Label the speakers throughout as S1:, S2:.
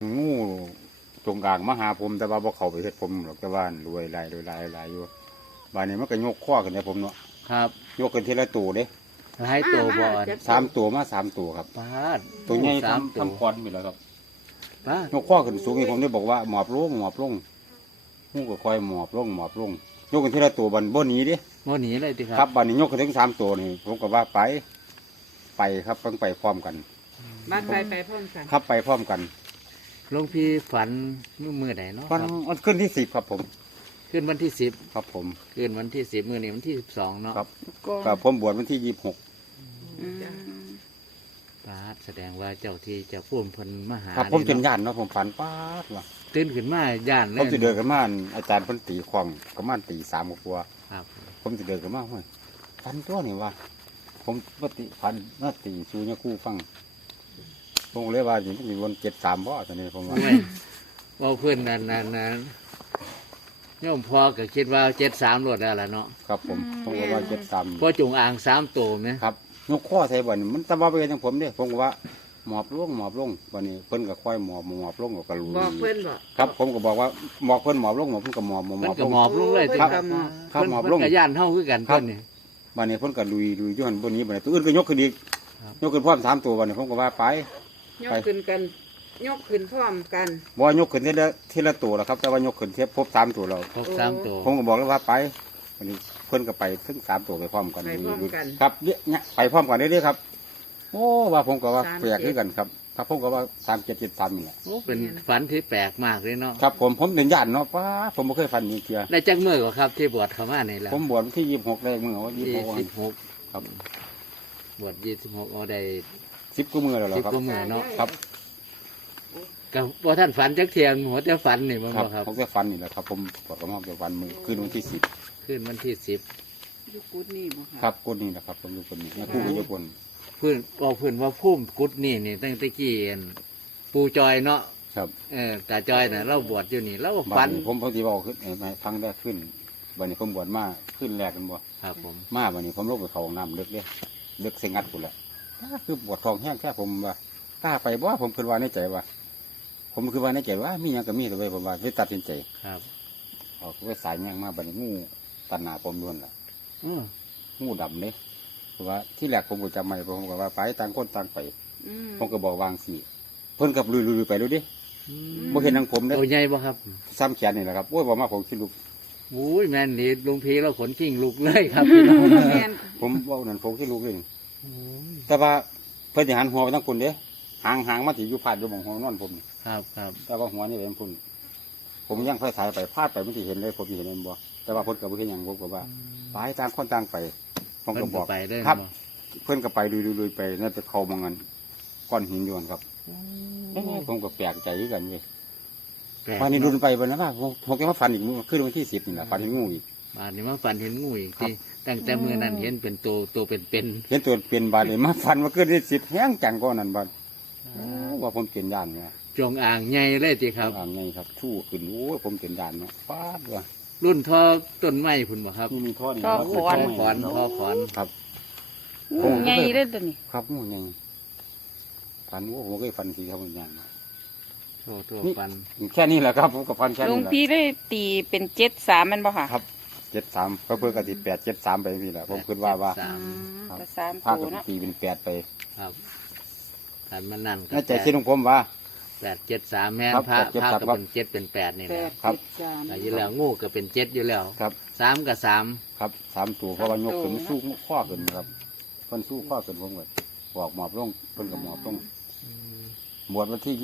S1: งูจงกลางมาหาผมแต่ว่าบ่เข้าไปเฮ็ดผมหรอกแต่ว่ารวยหลายอยู่บ้านนี้มันก็ยกข้อขึ้นให้ผมเนาะ
S2: ครับ
S1: ยกขึ้นทีละตัวเด้
S2: หลายตัวบ่อน
S1: 3 ตัวมา3 ตัวครับ
S2: ปาด
S1: ตัวใหญ่
S2: สามตัว
S1: ทำก้อนนี่แหละครับ
S2: ปาด
S1: ยกข้อขึ้นสูงนี่ผมได้บอกว่าหมอบลงงูก็ค่อยหมอบลงยกขึ้นทีละตัวบ่หนีเด้
S2: โมหนีเลยติค
S1: ค
S2: รั
S1: รับ บบ้านนี้ยกขึ้นถึง3 ตัวนี่ผมก็ว่าไปครับต้องไปพร้อมกัน
S3: บ้านไปพร้อมกัน
S1: ครับไปพร้อมกัน
S2: หลวงพี่ฝันมื้อใดเนาะ
S1: วัน
S2: ครับ
S1: มันขึ้นที่10ครับผม
S2: ขึ้นวันที่10
S1: ครับผม
S2: ขึ้นวันที่10มื้อนี้วันที่12เนาะ
S1: ครับกับผมบวชวันที่26
S3: อืม
S2: ปาดแสดงว่าเจ้าที่เจ้าพุ่มเพิ่นมาหา
S1: ครับผมเป็น
S2: นี่เนาะ
S1: ญาติเนาะผมฝันป้าดว่ะ
S2: ตื่นขึ้นมาย่านเล
S1: ผม
S2: ย
S1: จะเดินกันมาอาจารย์เพิ่นตีความกันมาตี3กว่า
S2: ครับ
S1: ผมจะเดินกันมาห้ยฝันตัวนี่ว่าผมปฏิฝันมาตีสู่เนี่ยคู่ฟังผมเลยว่าอยู่ที่วัน73บ่ตอนนี้ผมว่า
S2: ไม่ว่าเพื่อนนั่นโยมพ่อก็คิดว่า73รวดแล้วล่ะเนาะ
S1: ครับผมก็ว่า73
S2: พอจงอ่าง3ตัวไหม
S1: ครับยกข้อใส่บ่นี่มันตะบ่ไปจังผมเด้ผมก็ว่าหมอบลงบัดนี้เพิ่นก็ค่อยหมอบลงก็ลุย
S3: บอกเพื่อนบอก
S1: ครับผมก็บอกว่าหมอบเพิ่นหมอบลงเพิ่นก็หมอบ
S2: เพิ่น
S1: ล
S2: ก็
S1: ง
S2: หมอบลงเลย
S3: ค
S2: ติ
S3: รับ
S1: ครับหมอบลง
S2: เพิ่นก็ย่านเฮาคือกัน
S1: ครั
S2: เพิ่
S1: บ
S2: นนี่
S1: บัดนี้เพิ่นก็ลุยอยู่หั่นบนนี้บัดนี้ตัวอื่นก็ยกขึ้นอีก
S2: ครับ
S1: ยกขึ้นพร้อม3ตัวบัดนี้ผมก็ว่าไป
S3: ยกขึ้นกัน ยกขึ้นพร้อมกัน
S1: บ่ว่ายกขึ้นทีละตัวแล้วครับแต่ว่ายกขึ้นเทียบครบ3ตัวแล้ว
S2: ครบ3ตัว
S1: ผมก็บอกแล้วว่าไปบัดนี้เพิ่นก็ไปถึง3ตัวไปพร้อมกัน
S3: ไปพร้อมกัน
S1: ครับเนี่ยไปพร้อมกันเรื่อยๆครับโอ้ว่าผมก็ว่า
S3: 37
S1: แปลกคือกันครับครับผมก็ว่า3773นี่แหละ
S2: โอ้เป็นฝันที่แปลกมากเลยเนาะ
S1: ครับผมเป็นญาติเนาะป้าผมบ่เคยฝันอย่างเทีย
S2: ได้จักมื้อก็ครับที่บวชเข้ามานี่แหละ
S1: ผมบวชวันที่26ได้มื้อว่า26วัน
S2: 26
S1: ครับ
S2: บวช26เอาได้
S1: 10กว่ามื้อแล้วเหรอครับ
S2: 10กว่ามื้อเนาะ
S1: ครับ
S2: ก็บ่ท่านฝันจักเที่ยงหัวแต่ฝันนี่บ่
S1: ครับ
S2: ครับ
S1: ผมจะฝันนี่แหละครับผมบวชกับพ่อจะฝันมื้อคืนวันที่10
S2: ขึ้นวันที่10
S3: ยุกุดนี่บ่
S1: ครับคนนี้นะครับผมอยู่คนนี้เนี่ยคู่ก็อยู่คน
S2: เพื่อนบอกเพื่อนว่าพุ่มกุดนี่ตั้งแต่กี้อั่นปูจอยเนาะ
S1: ครับ
S2: ตาจอยน่ะเราบวชอยู่นี่เราก็
S1: บั
S2: ฝั
S1: ด
S2: น
S1: นี้ผมที่บอกขึ้นมาครั้งแรกขึ้นบัดนี้ผมบวชมาขึ้นแรกกันบ่
S2: ครับผม
S1: มาบัดนี้ผมลงไปเข้าห้องน้ำเลึกเสงัดพุ่นแหละคือบวชทองแห้งแค่ผมว่ากล้าไปบ่ผมคิดว่าในใจว่า ผมคิดว่าในใจว่ามีหยังก็มีแต่ไปผมว่าเลยตัดสินใจ
S2: ครับ
S1: ออกไปสายแมงมาบัดนี้งูตันหนาผมล้วนล่ะ
S2: อือ
S1: งูดำเลยเพราะว่าที่แรกผมก็จำไม่ผมก็ว่าไปต่างคนต่างไป
S3: อืม
S1: ผมก็บอกวางสิเพิ่นกับลุยไปดูดิบ่เห็นหนังผมเด้
S2: โอ้ใหญ่บ่ครับ
S1: ซ้ำแขนนี่แหละครับโอ้ยบอกมาผมสิลุก
S2: อุ้ยแม่นนี่ลุงพีเราขนกิ้งลุกเลยครับพี่น้อง
S3: แม่น
S1: ผมว่านั่นผมสิลุกเลยแต่ว่าเพิ่นสิหันหัวไปทางคนเด้หางมาสิอยู่พาดอยู่หม่องห้องนอนผมนี่
S2: ครับครับ
S1: แต่ว่าหัวนี่เป็นพุ่นผมยังไฟฉายไปพาดไปมันสิเห็นเลยผมสิเห็นเองบ่แต่ว่าเพิ่นก็บ่เห็นหยังผมก็ว่าไปต่างคนต่างไปผม
S2: เพิ่
S1: ก็
S2: น
S1: บ
S2: ก็
S1: อก
S2: ไปได้
S1: ครับ
S2: เนาะ
S1: เพิ่นก็ไปลุยไปนั่นไปเข้ามองกันก้อนหินอยู่นั่นครับผมก็แปลกใจคือกันเว้ย
S2: แปลก
S1: วันนี้
S2: เนาะ
S1: รุนไปบนนั้นว่าผมก็มาฝันอีกขึ้นวันที่10นี่แหละฝันเห็นงูอีก
S2: บาดนี้มาฝันเห็นงูอีก
S1: ครับ
S2: ที่ตั้งแต่มื้อนั้นเห็นเป็นตัวเป็น
S1: เห็นตัวเปลี่ยนบาดเลยมาฝันว่าขึ้นที่10แห้งจังก็นั่นบาดว่าผมเปลี่ยนยานเนี่ย
S2: ๆจงอ่างใหญ่เลยติครับ
S1: อ่างไงครับชู้ขึ้นโอ้ยผมเปลี่ยนยานเนาะฟาดว่ะ
S2: รุ่นทอต้นไม้พุ่นบ่ครับ
S1: นี่มีท่อนี่
S2: ทอขอนทอขอน
S1: ครับ
S3: งูใหญ่เลยตัวนี้
S1: ครับงูไงฝันโอ้ผมก็ฝันสีครับผมยานเนาะ
S2: ตัวฟัน
S1: แค่นี้แหละครับผมก็ฝันแค่
S3: หลว
S1: นี้
S3: ง
S1: แหละ
S3: พี่ได้ตีเป็น73มันบ่ค่ะ
S1: ครับ73เพื่อกติ873ไปนี่แหละผมคิดว่า
S2: สาม
S1: ครับ
S3: แต่สาม
S1: ภาค
S3: ตัว
S1: กับ
S3: เนาะ
S1: ตีเป็น8ไป
S2: ครับขันมันนั่น
S1: น่าจะคิดของผมว่า
S2: 873แม่น
S1: ครับ
S2: พระ
S1: 873
S2: พระก็เป็น7เป็น8นี่แหละ
S1: ครับ
S3: 873
S2: แต่อยู่แล้วงูก็เป็น7อยู่แล้ว
S1: ครับ
S2: 3กับ3
S1: ครับ3ตัวเพราะว่ายกขึ้นสู้ข้อขึ้นครับเพิ่นสู้ข้อขึ้นผมก็บอกหมอบลงเพิ่นก็หมอบลงบวชวันที่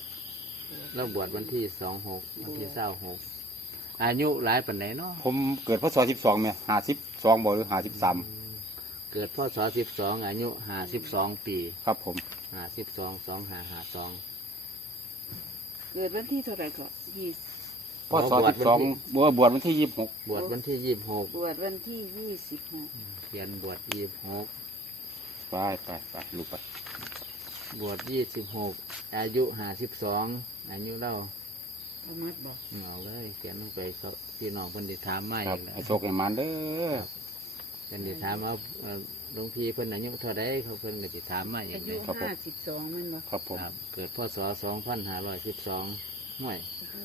S1: 26
S2: แล้วบวชวันที่26วันที่26อายุหลายปานไหนเนาะ
S1: ผมเกิดพศ12แม่52บ่หรือ53
S2: เกิดพศ12อายุ52 ปี
S1: ครับผม
S2: 52 2552
S3: เกิดวันที่เท่าไหร่ก็
S1: พศ12บวชวันที่26
S2: บวชวันที่26
S3: บวชวันที่26
S2: เขียนบวช26
S1: ไปลูกไป
S2: บวช26อายุ52อายุเล่า
S3: เอามัดบ่
S2: เอาเลยเขียนลงไปเขาพี่น้องเพิ่นได้ถามมา
S1: ครั
S2: อี
S1: บ
S2: กแล้ว
S1: ให้โชคให้มันเด้อ
S2: เพิ่นได้ถามว่าหลวงพี่เพิ่นอายุเท่าใดเขาเพิ่นก็สิถามมาอ
S3: อา
S2: ย่าง
S3: ยุ
S2: นี้
S3: 52มันบ่
S1: ครับผม
S2: ครับเกิดพศ2512ห่วย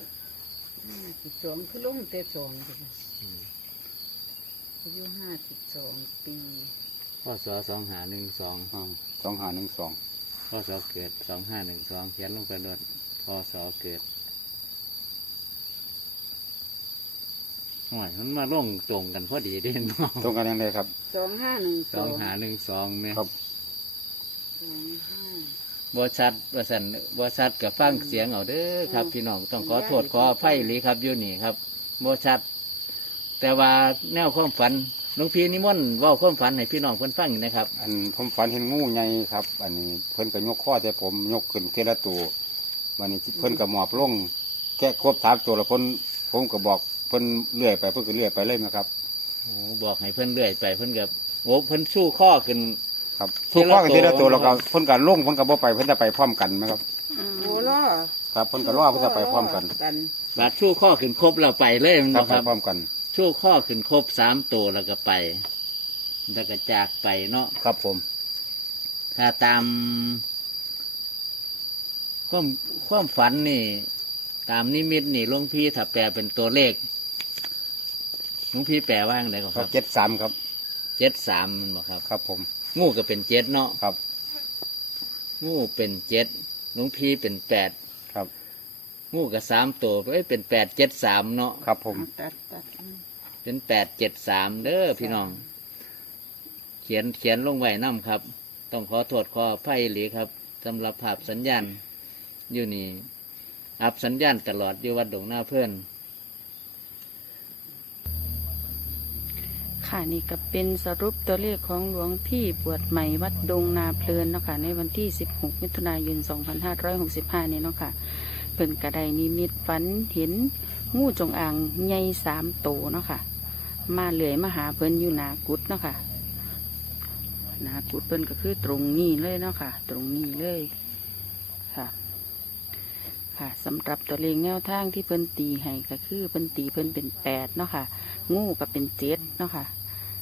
S3: 52คือลงแต่2จ้ะอายุ52 ปี
S2: พศ2512
S1: 2512
S2: พศเกิด2512เขียนลงไปด้วยพศเกิดห่วยมันมาลงตรงกันพอดีเด้เนาะ
S1: ตรงกันยังไงครับ
S3: 2512
S2: 2512แม่
S1: ครับ
S3: 25
S2: บ่ชัดว่าซั่นบ่ชัดก็ฟังเสียงเอาเด้อครับ พี่น้องต้องขอโทษขออภัยหลีครับอยู่นี่ครับบ่ชัด แต่ว่าแนวความฝันหลวงพี่นิมนต์เว้าความฝันให้พี่น้องเพิ่นฟังนะครับ
S1: อันผมฝันเห็นงูใหญ่ครับ อันนี้เพิ่นก็ยกข้อแต่ผมยกขึ้นเทละตัววันนี้เพิ่นก็หมอบลงแค่ครบ3ตัวแล้วผมก็บอกเพิ่นเลื่อยไปเพิ่นก็เลื่อยไปเลยนะครับ
S2: โอ้บอกให้เพิ่นเรื่อยไปเพิ่นก็โอ้เพิ่นสู้ข้อขึ้น
S1: ครับทุกข้อกันเทละตัวแล้วก็เพิ่นก็ลงเพิ่นก็บ่ไปเพิ่นจะไปพร้อมกันนะครับ
S3: โอ้ล่อ
S1: ครับเพิ่นก็รอเพิ่นจะไปพร้อมกัน
S2: บาดสู้ข้อขึ้นครบแล้วไปเลยแมัน
S1: ครั
S2: บ่
S1: บ
S2: ค
S1: ไป
S2: รับ
S1: พร้อมกัน
S2: สู้ข้อขึ้นครบ3ตัวแล้วก็ไปแล้วก็จากไปเนาะ
S1: ครับผม
S2: ถ้าตามความฝันนี่ ตามนิมิตนี่หลวงพี่ถ้าแปลเป็นตัวเลขหลวงพี่แปลว่าอย่างไรค
S1: ครั
S2: รั
S1: บบ73ครับ
S2: 73มันบอกครับ
S1: ครับผม
S2: งูก็เป็น7เนาะ
S1: ครับ
S2: งูเป็น7หลวงพี่เป็น8
S1: ครับ
S2: งูกับ3ตัวเป็น873เนาะ
S1: ครับผม
S3: ตัด
S2: เป็น873เด้อพี่น้อง เขียนลงไว้น้ำครับ ต้องขอโทษขออภัยหลีครับสำหรับภาพสัญญาณอยู่นี่อับสัญญาณตลอดอยู่วัดดงหน้าเพื่อน
S4: ค่ะนี่ก็เป็นสรุปตัวเลขของหลวงพี่บวชใหม่วัดดงนาเพลินเนาะค่ะในวันที่ 16 มิถุนายน 2565 นี่เนาะค่ะเพิ่นกระไดนิมิตฝันเห็นงูจงอางใหญ่3 ตัวเนาะค่ะมาเลื่อยมาหาเพิ่นอยู่หนากุดเนาะค่ะหนากุดเพิ่นก็คือตรงนี้เลยเนาะค่ะตรงนี้เลยค่ะค่ะสำหรับตัวเลขแนวทางที่เพิ่นตีให้ก็คือเพิ่นตีเพิ่นเป็น8เนาะค่ะงูก็เป็น7เนาะค่ะ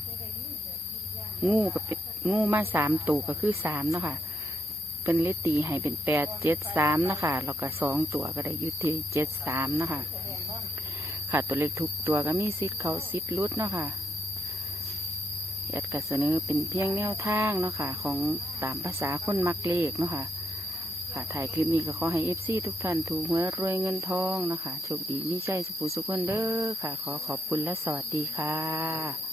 S4: งูก็เป็นงูมา3 ตัวก็คือ3เนาะค่ะเป็นเลขตีให้เป็น873เนาะค่ะแล้วก็2 ตัวก็ได้อยู่ที่73เนาะค่ะค่ะตัวเลขทุกตัวก็มีสิทธิ์เขาสิทธิ์ลุดเนาะค่ะแอดก็เสนอเป็นเพียงแนวทางเนาะค่ะของตามภาษาคนมักเลขเนาะค่ะค่ะถ่ายคลิปนี้ก็ขอให้FCทุกท่านถูกหวยรวยเงินทองเนาะค่ะโชคดีมีใจสุขสุขคนเด้อค่ะขอขอบคุณและสวัสดีค่ะ